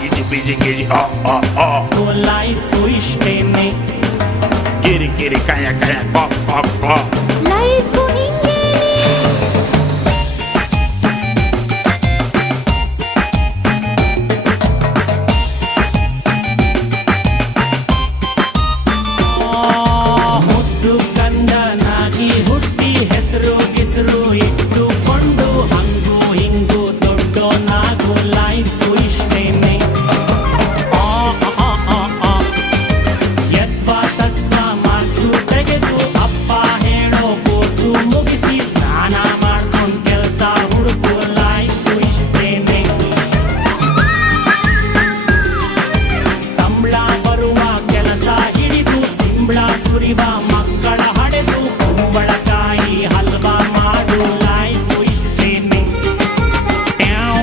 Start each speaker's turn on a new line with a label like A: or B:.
A: giddy biddy giddy, ha ha ha.
B: No life wish me. me.
A: Giddy giddy, kaya kaya, ha ha ha.
C: Life
B: ಹೆಸರು ಗಿಸರು ಹಂಗು ಹಿಂಗು ದೊಡ್ಡ ನಾಗು life you